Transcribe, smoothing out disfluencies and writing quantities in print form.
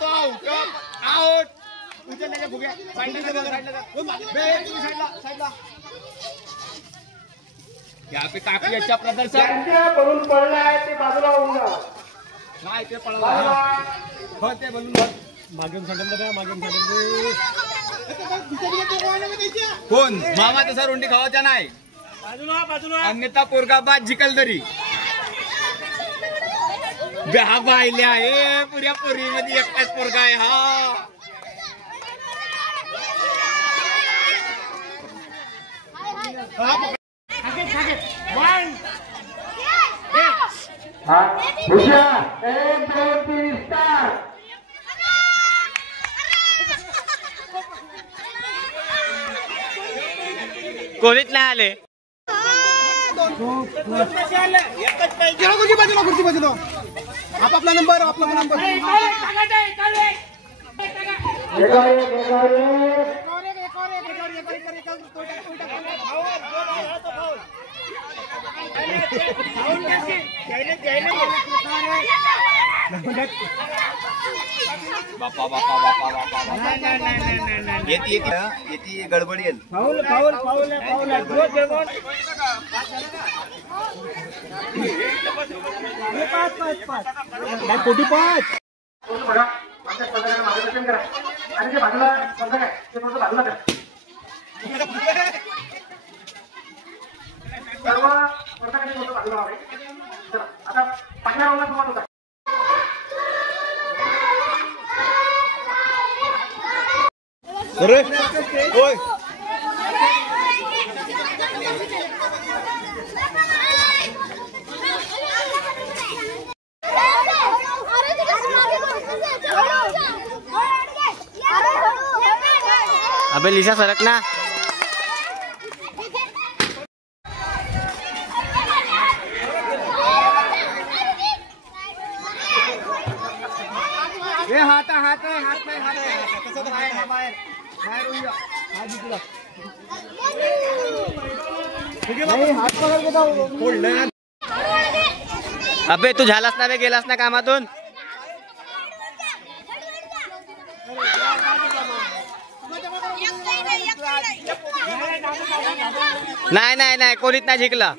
तो आउट उचलण्याच्या फुग्या साईडला यहाँ पे काफी अच्छा प्रदर्शन बलून पडलाय ते बाजूला होऊन जा नाही ते पडला हो ते बलून मागून कोण मामा तसा रुंडी खावायचा नाही अन्यथा पोरगा बाद जिकल तरी हा पाहिल्या हे पुऱ्या पोरी मध्ये एकटाच पोरगा आहे हा भुजा 1 2 3 स्टार्ट कोणीच नाही आले खुर्ची बाजूला आपला नंबर येती गडबड येईल मार्गदर्शन करा आणि ते बाजूला काय ते थोडं बाजूला करा सर्व थोडं बाजूला आता पहिल्या राऊंडला सुरुवात होता अरे ओय अबे लिसा सरक ना ये हात कसं तर बाहेर बाहेर उया हात पकड के फोडलं अबे तू झालास ना बे गेलास ना कामातून नाही कोणीच नाही जिंकला